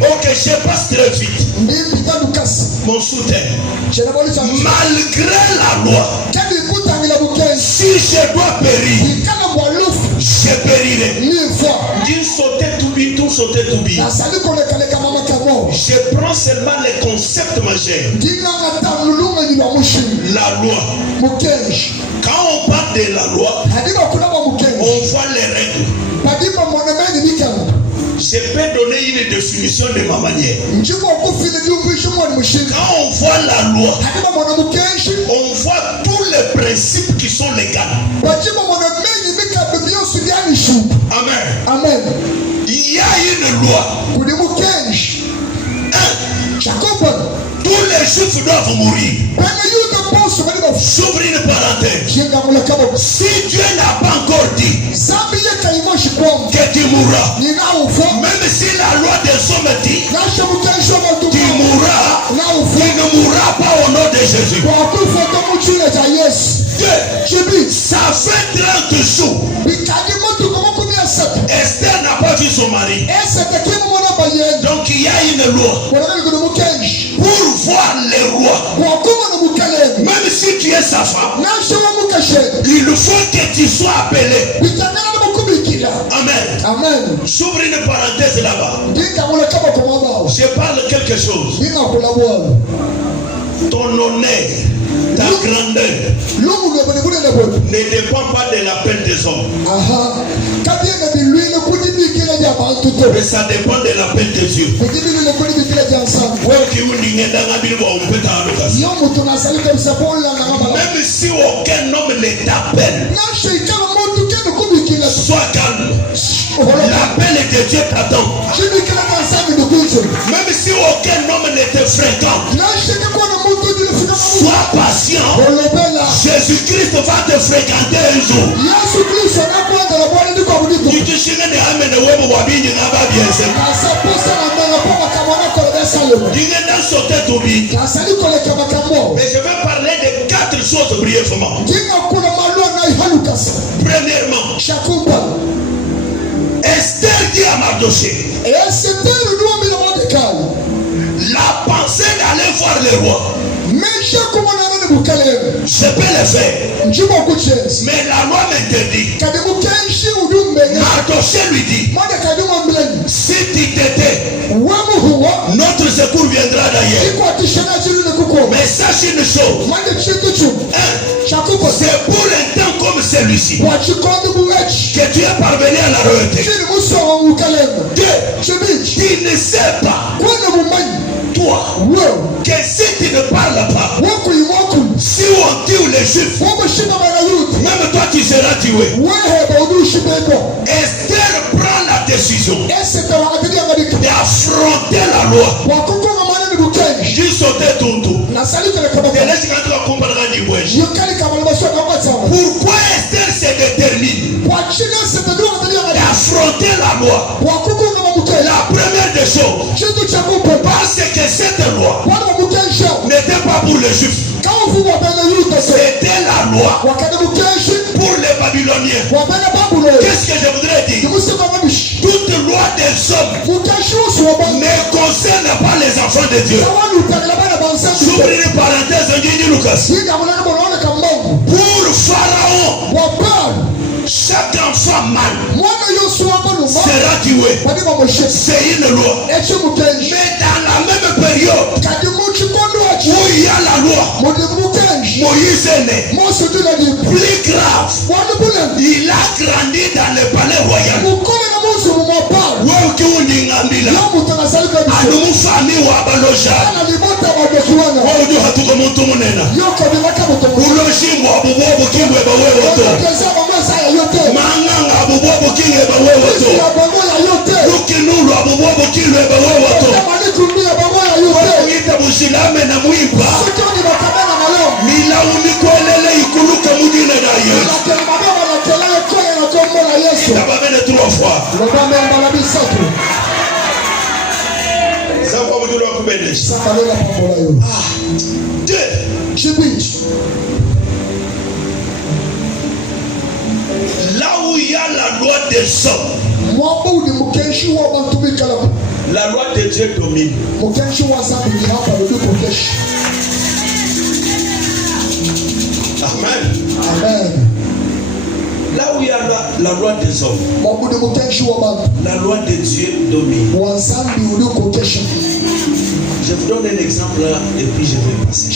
Ok, je passe très vite. Mon soutien. Malgré la loi, si je dois périr, je périrai. Dis sauter tout bien, tout sauter tout bien. Je prends seulement les concepts majeurs. La loi. Quand on parle de la loi, on voit les règles. Je peux donner une définition de ma manière. Quand on voit la loi, on voit tous les principes qui sont légaux. Amen. Amen. Il y a une loi. Tous les juifs doivent mourir. J'ouvre une parenthèse. Si Dieu n'a pas encore dit que tu mourras, même si la loi des hommes dit tu mourras, tu ne mourras pas au nom de Jésus. Ça fait 30 jours. Esther n'a pas vu son mari. Donc il y a une loi pour voir les rois. Même si tu es sa femme, il faut que tu sois appelé. Amen. Amen. J'ouvre une parenthèse là-bas. Je parle quelque chose. Ton honneur, ta grandeur ne dépend pas de l'appel des hommes. Mais ça dépend de l'appel de Dieu. Même si aucun homme ne t'appelle, sois calme. L'appel de Dieu t'attend. Même si aucun homme ne te fréquente, sois patient. Jésus-Christ va te fréquenter un jour. Mais je vais parler de 4 choses brièvement. Premièrement, Esther dit à Mardoché, la pensée d'aller voir le roi, je peux le faire, mais la loi m'interdit. Mardoché lui dit, si tu t'étais, notre secours viendra d'ailleurs. Mais sache une chose, c'est pour un temps comme celui-ci que tu es parvenu à la royauté. Tu ne sais pas, toi, que si tu ne parles pas, si on tue les juifs, même toi tu seras tué. Esther prend la décision d'affronter la loi. J'ai sauté tout. Pourquoi Esther se détermine d'affronter la loi? La première des choses, parce que cette loi n'était pas pour les juifs, c'était la loi pour les Babyloniens. Qu'est-ce que je voudrais dire? Toute loi des hommes ne concerne pas les enfants de Dieu. J'ouvre une parenthèse, Lucas. Pour Pharaon, chaque enfant mâle sera tué. C'est une loi. Mais dans la même période où il y a la loi, Moïse est né. Plus grave, il a grandi dans le palais royal. Là où loi des hommes. La loi de Dieu domine. Amen. Amen. Là où il y a la loi des hommes, la loi de Dieu domine. Je vous donne un exemple là et puis je vais passer.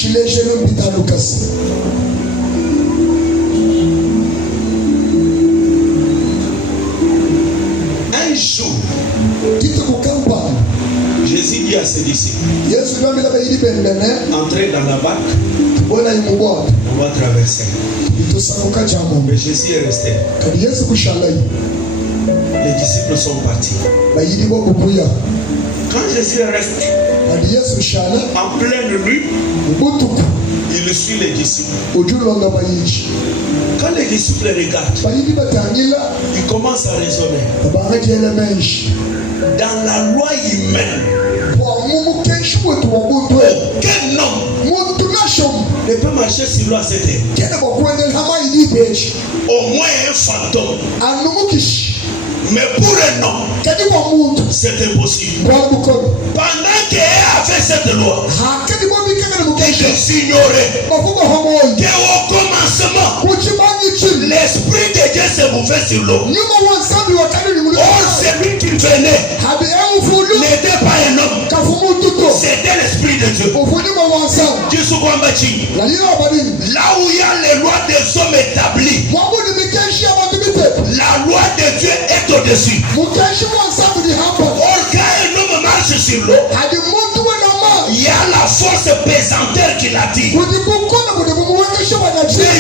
Un jour, Jésus dit à ses disciples, entrez dans la barque, on va traverser. Mais Jésus est resté. Les disciples sont partis. Quand Jésus est resté en pleine nuit, il suit les disciples. Quand les disciples regardent, ils commencent à raisonner. Dans la loi humaine, aucun homme ne peut marcher sur l'eau à cette heure. Au moins un fantôme. Mais pour un homme, c'est impossible. Pendant qu'il a fait cette loi, et je s'ignorais qu'au commencement, l'Esprit de Dieu se mouvait sur l'eau. Or, celui qui venait n'était pas un homme, c'était l'Esprit de Dieu. Là où il y a les lois des hommes établies, la loi de Dieu est au-dessus. Or, quand un homme marche sur l'eau, il y a la force pesantère qui l'attire. Mais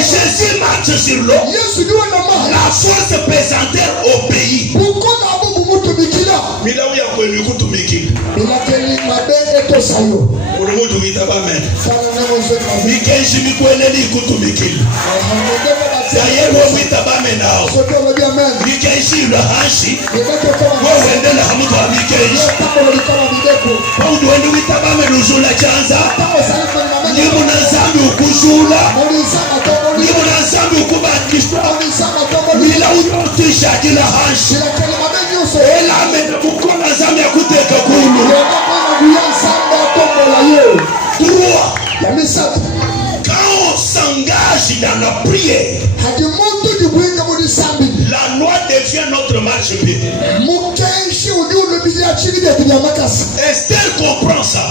Jésus marche sur l'eau, la force pesantère obéit. Mais là où il y a connu Kutumiki, quand on s'engage dans la prière, la loi devient notre marche-pied. Esther comprend ça.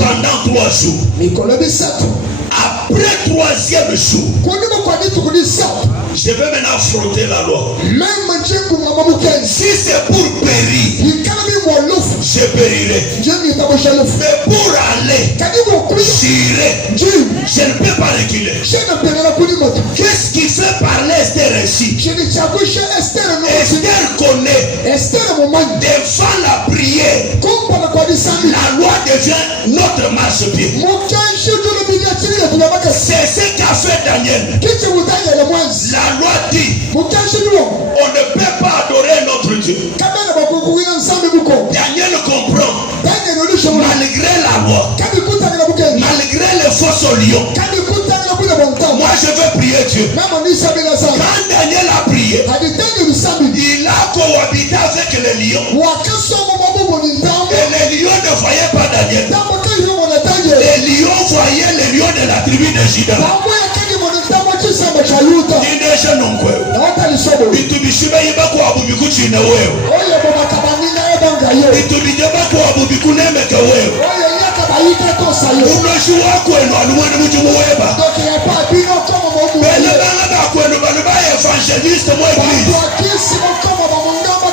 Pendant 3 jours. Après 3e jour, je vais maintenant affronter la loi. Si c'est pour périr, je périrai. Mais pour aller, j'irai. Je ne peux pas reculer. Qu'est-ce qui fait parler Esther ainsi? Esther connaît. Devant la prière, la loi devient notre marche-pied. C'est ce qu'a fait Daniel. La loi dit, on ne peut pas adorer notre Dieu. Daniel comprend. Malgré la loi, malgré les fausses lions, moi je veux prier Dieu. Quand Daniel a prié, il a cohabité avec les lions. Et les lions ne voyaient pas Daniel. Les lions voyaient les lions de la tribu de Juda.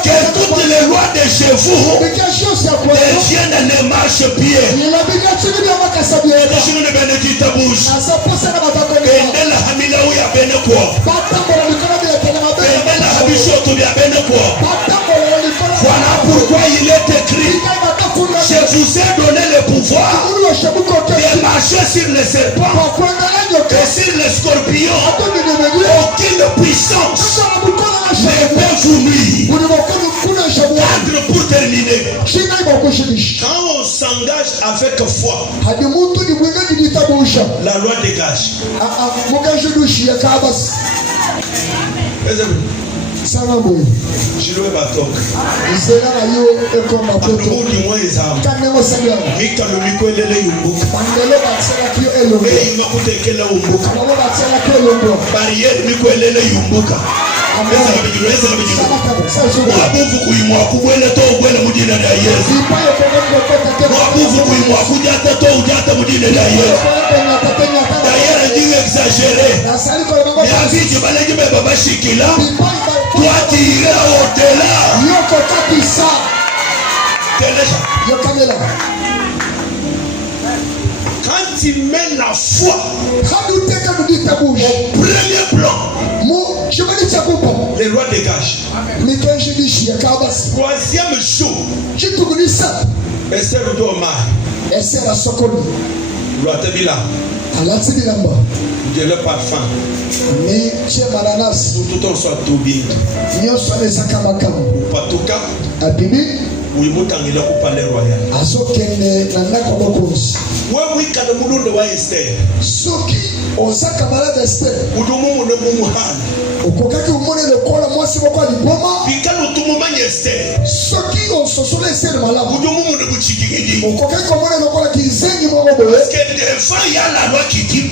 Que toutes les lois de chez vous deviennent les marche-pieds. Voilà pourquoi il est écrit, je vous ai donné le pouvoir de marcher sur les serpents et sur les scorpions. Aucune puissance ne peut vous nuire. Cadre pour te Quand on s'engage avec foi, la loi dégage. Jilo batok. Izela na yo ekoma poto. Abudu mwa ezamu. Kanemo sanga. Mika lumiko elele yumbuka. Mandelo batsela kiyo elombo. Ei makute kele yumbuka. Mabo batsela kiyo elombo. Barriere miko elele yumbuka. Esa kabijiro. Wabuvu kuimwa kubwele to ubwele mudine na Yesu. Wabuvu kuimwa kujata to ujata mudine na Yesu. D'ailleurs Dieu exagéré. Yaziji baleji beba bashikila. Toi tu iras au-delà. Quand tu mets la foi au premier plan, les lois dégagent. Troisième jour, Esther Odomar. Loi Tebila. Dieu le parfum. Tout on soit tout bien. Patuka. Oui, mutangila ku palais royal. Azokende na ndako bokonzi. Wewe wikana mulundo wa Esther. Soki osaka malade Esther. Udumu mu muhana. Okokaki umone lokola mwasi moko aliboma. Bikano tumumanye Esther. Soki ososole Esther malamu. Udumu mu buchikigidi. Okokaki umone lokola kizengi moko boye. Parce que devant il y a la loi qui dit.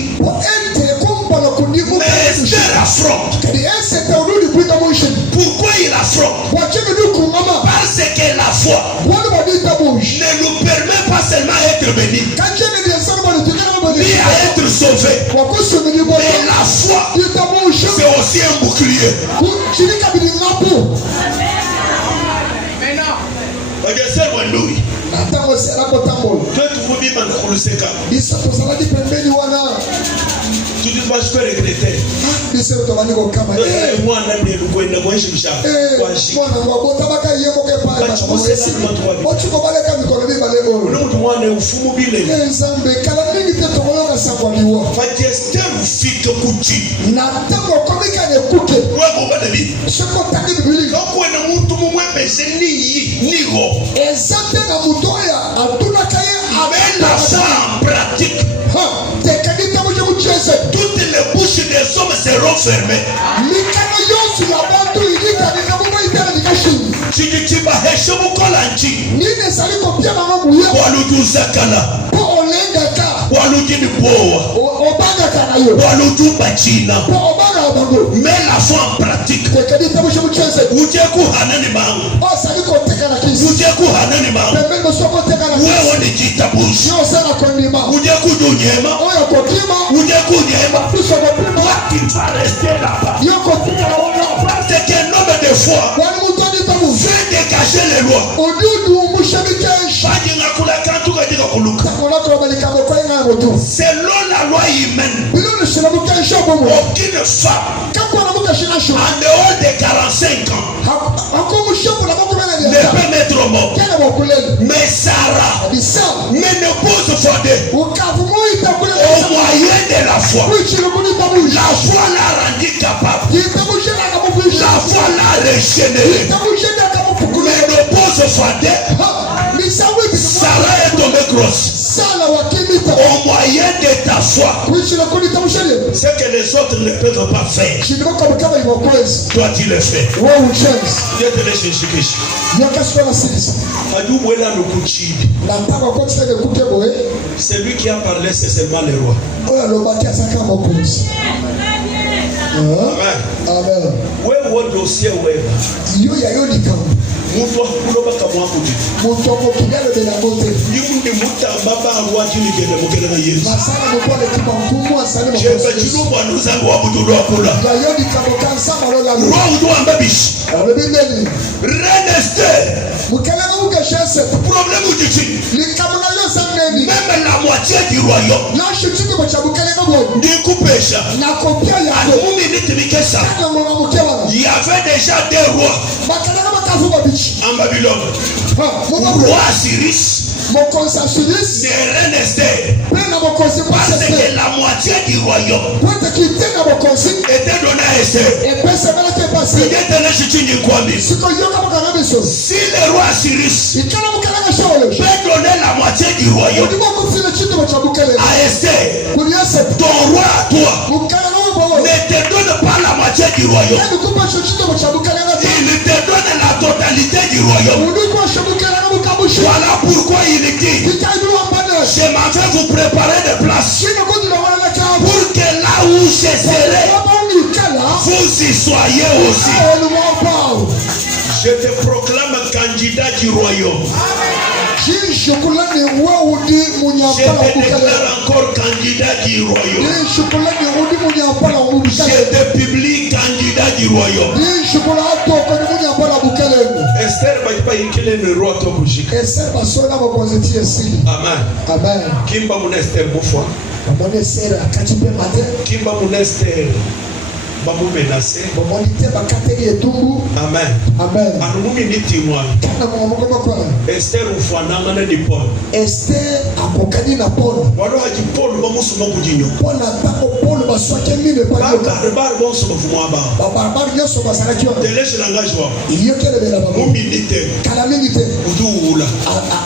Mais Esther affronte. Pourquoi il affronte? Parce que la foi ne nous permet pas seulement d'être bénis, mais à être sauvés. Et la foi, c'est aussi un bouclier. Tu dis pas je peux regretter. Moi on a des loups de moi je me charge. Toutes les bouches des hommes seront fermées. Mais la foi en pratique. Toi qui vas rester là-bas. Parce qu'un homme de foi fait dégager les lois. Selon la loi humaine, aucune femme en dehors de 45 ans ne peut mettre au monde. Mais Sarah, ménopause fondée au moyen de la foi. La foi l'a rendu capable. La foi l'a régénéré. Ménopause fondée, Sarah est tombée grosse. Au moyen de ta foi, ce que les autres ne peuvent pas faire, toi tu le fais. Dieu te laisse Jésus-Christ. C'est lui qui a parlé, c'est seulement le roi. Amen. Wewe dossier wewe. Muto kulobaka mwakuti. Muto mokigalo de la beauté. Yundi muta baba alwaji ni gele mokele na Yesu. Masana mokole kipa mkumu asale mokole. Chebe juno bwanu zangu wabudu lokula. Yayodi kabokansa malola lo. Roi udo ambabish. Rebindeni. Reneste. Mukele nguke chese. Problème ujichi. Likamuna yo saneni. Même la moitié du royaume. La chutiki bacha mukele ngabo. Ni kupesha. Na kopia ya. Alumuni nitimikesa. Il y avait déjà des rois. En Babylone. Roi Cyrus. Ne Esther. Parce que la moitié du royaume était donné à Esther. Si le roi Cyrus peut du royaume à Esther, ton roi à toi ne te donne pas la moitié du royaume. Il te donne la totalité du royaume. Voilà pourquoi il dit, je m'en vais vous préparer des places pour que là où je serai, vous y soyez aussi. Je te proclame candidat du royaume. Je te déclare encore candidat du royaume. Je te publie candidat du royaume. Esther Amen. Kimba mon Esther Boufoua. Kimba mon Esther. Bamu menacé. Amen. Amen. Anumumi ni timwa. Esther ufana mana di Paul. Esther apokani na Paul. Walo haji Paul bamu suma kujinyo. Paul na tako Paul baswake mine pa yo. Barbar bon suma fumwa ba. Barbar nyoso basaraki. Delege langage wa. Iyokele bela bamu. Muminite. Kana minite. Udu ula.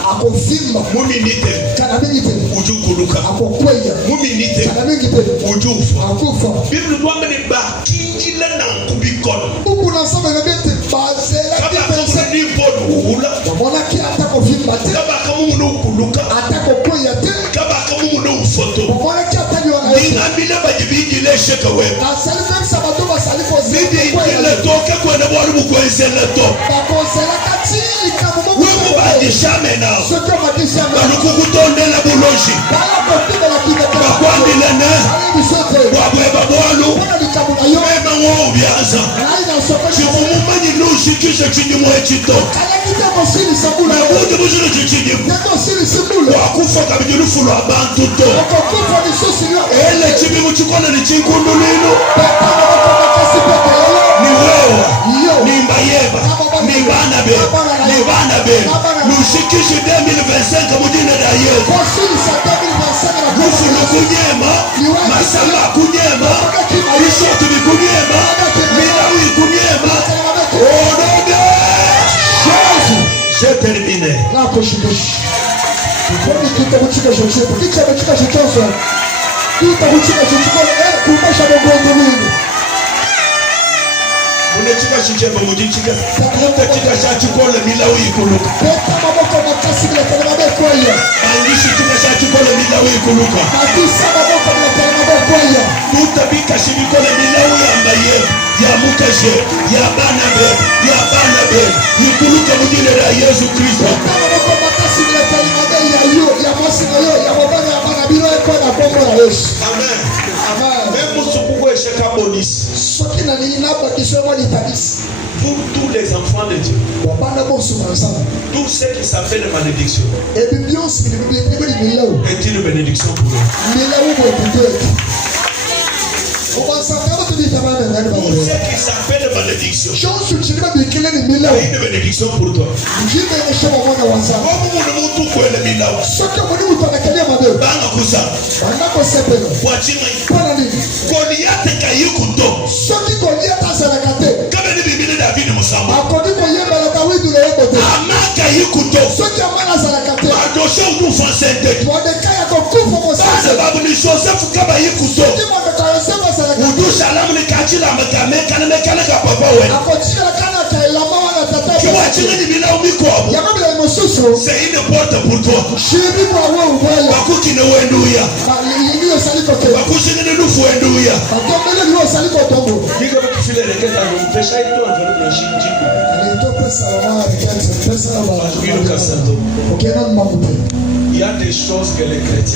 Akofimba. Muminite. Kana minite. Uju kuluka. Akokweya. Muminite. Kana minite. Uju ufa. Akufa. Bible doit mener ba. Il est dans Kubikon. Beaucoup d'ensemble de bêtes basées là qui pensent ni bon ou là. On a qui attaque au film matin. Kaba kamu no kuluka. Attaque au point yate. Kaba kamu no photo. On a qui attaque au la. Ni amina ba jibi ile sheka we. Na sali même sabato ba sali ko zi. Ni ile to ke ko na bo mu ko ise le to. Ba ko se la kati ikamu mo. We ba di jamais na. Ce que ma di jamais. Ba ku ku to nde la boloji. Ba la ko ti la ki ka. Ba kwa ni le na. Ba bisote. Ba ba bo alu. Ba di kamu na yo. Je vous montre nous je dis moi et tu t'en. Mais vous de vous je dis. Wakufa kabidi lufulo abantu to. Et les chibi muchukona ni chinkundu lino. Ni wewe. Ni mbayeba. Ni banabe. Ni banabe. Nushikishe 2025 mudina da yeye. Lufulo kunyema. Masala kunyema. Ishotu kunyema. Milawi kunyema. Onoge. J'ai terminé. Unachika chichema mujichika. Utachika chachukole milawi kuluka. Angishi chika chachukole milawi kuluka. Tutabika shibikole milawi ambaye ya mukaje ya banabe yikuluka mujine la Yesu Kristo. Amen. Même musukuko esheka bonus. Pour tous les enfants de Dieu, tout ce qui s'appelle malédiction est une bénédiction pour eux. Tout ce qui s'appelle malédiction est une bénédiction pour toi. C'est une porte pour toi. Il y a des choses que les chrétiens